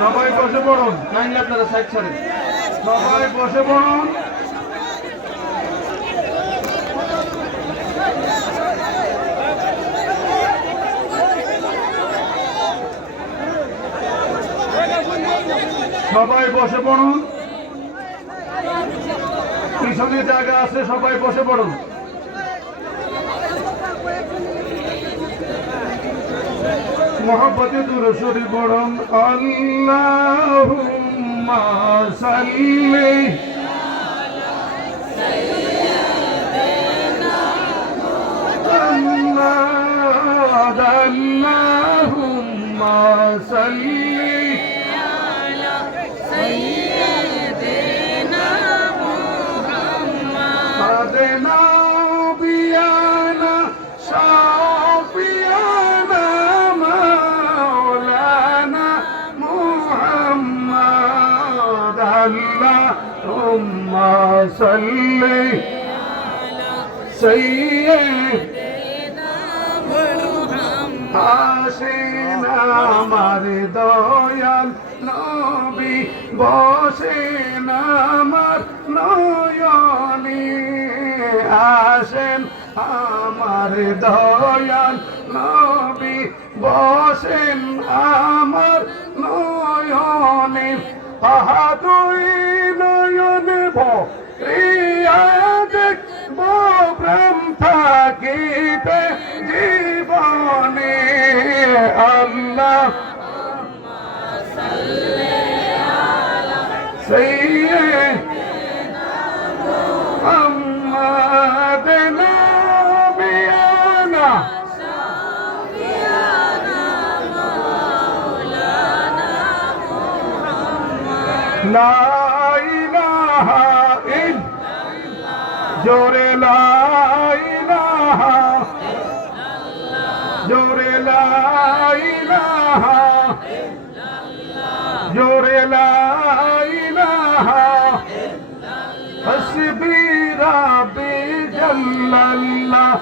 সবাই বসে পড়ুন। নাইলে আপনারা সাইড ছাড়েন। সবাই বসে পড়ুন। সবাই বসে পড়ুন। পিছনে জায়গা আছে, সবাই বসে পড়ুন। মোহাম্মদে দুরূদ শরীফ পড়ুন। আল্লাহুম্মা সাল্লি আল্লাহুম্মা সাল্লি نبينا شافينا مولانا محمد اللهم صل سيدنا محمد আসেনা আমার দয়াল নবী বসেন আমার নয়নে আসেন আমার দয়াল নবী বসেন আমার নয়নে দুই নয়নে ভরিয়া দেখব প্রেম থাকিতে জীবনে আল্লাহ محمد نبينا لا إله إلا جور لا إله جور لا إله جور لا إله حسبي ربي جل الله